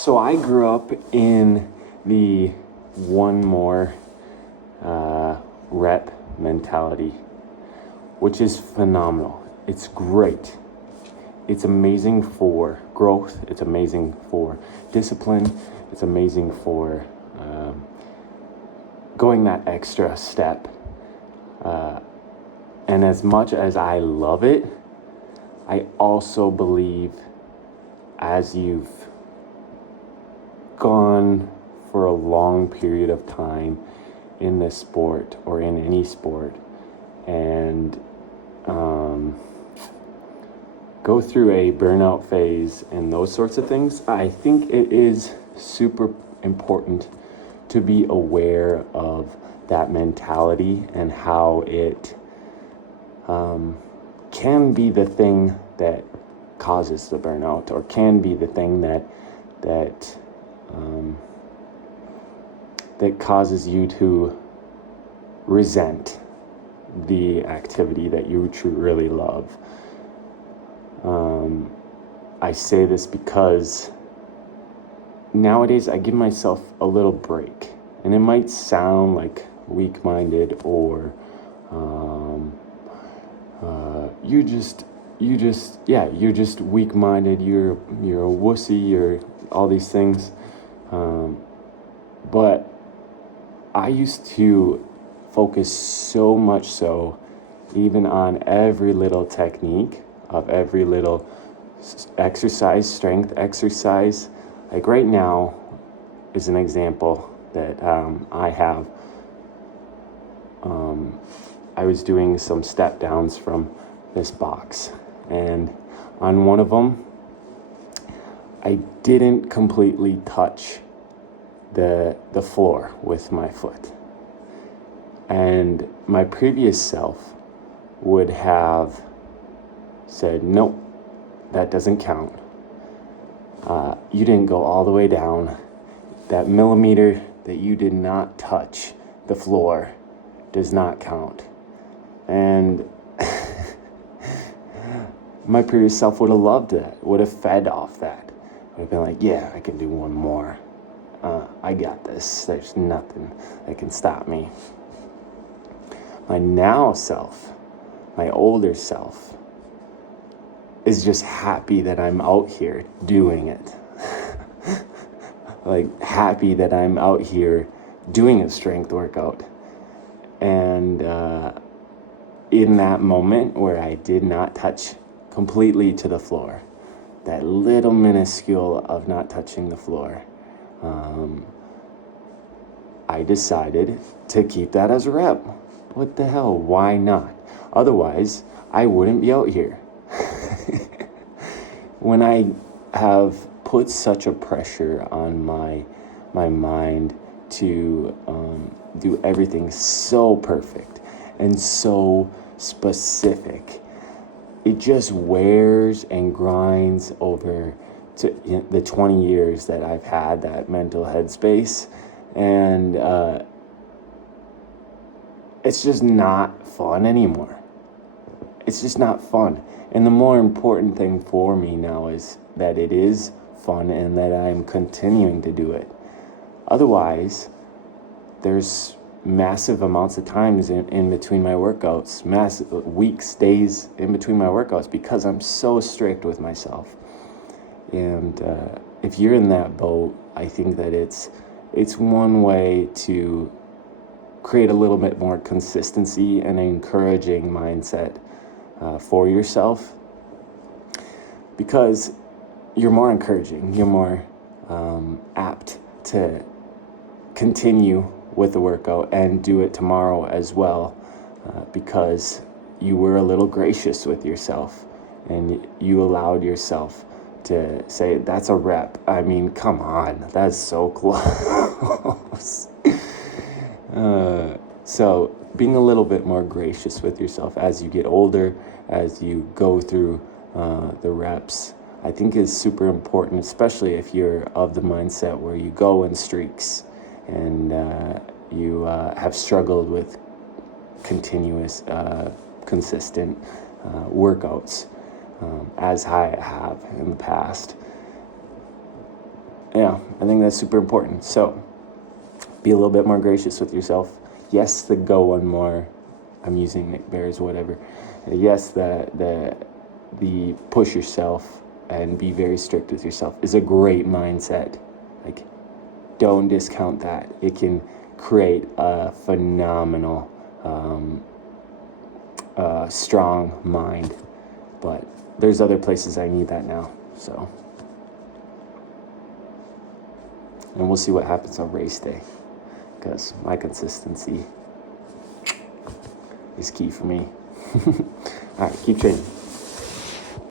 So I grew up in the one more rep mentality, which is phenomenal. It's great. It's amazing for growth. It's amazing for discipline. It's amazing for going that extra step. And as much as I love it, I also believe as you've gone for a long period of time in this sport or in any sport and go through a burnout phase and those sorts of things, I think it is super important to be aware of that mentality and how it can be the thing that causes the burnout, or can be the thing that causes you to resent the activity that you really love. I say this because nowadays I give myself a little break, and it might sound like weak-minded or you're just weak-minded, you're a wussy, you're all these things. But I used to focus so much so even on every little technique of every little exercise, strength exercise. Like right now is an example that I have. I was doing some step downs from this box, and on one of them I didn't completely touch the floor with my foot, and my previous self would have said, nope, that doesn't count. You didn't go all the way down. That millimeter that you did not touch the floor does not count. And my previous self would have loved that, would have fed off that. Would have been like, yeah, I can do one more. I got this. There's nothing that can stop me. My now self, my older self, is just happy that I'm out here doing it. Like, happy that I'm out here doing a strength workout. And in that moment where I did not touch completely to the floor, that little minuscule of not touching the floor, I decided to keep that as a rep. What the hell? Why not? Otherwise, I wouldn't be out here. When I have put such a pressure on my mind to do everything so perfect and so specific, it just wears and grinds over to the 20 years that I've had that mental headspace, and it's just not fun anymore. It's just not fun. And the more important thing for me now is that it is fun and that I'm continuing to do it. Otherwise, there's massive amounts of times in between my workouts, massive weeks, days in between my workouts, because I'm so strict with myself. And if you're in that boat, I think that it's one way to create a little bit more consistency and an encouraging mindset for yourself, because you're more encouraging, you're more apt to continue with the workout and do it tomorrow as well, because you were a little gracious with yourself and you allowed yourself to say, that's a rep. I mean, come on, that's so close. So being a little bit more gracious with yourself as you get older, as you go through the reps, I think is super important, especially if you're of the mindset where you go in streaks and you have struggled with continuous, consistent workouts, as I have in the past. Yeah, I think that's super important. So be a little bit more gracious with yourself. Yes, the go one more. I'm using Nick Bears, whatever. Yes, the push yourself and be very strict with yourself is a great mindset. Like, don't discount that. It can create a phenomenal, strong mind. But there's other places I need that now. So, and we'll see what happens on race day, because my consistency is key for me. All right, keep training.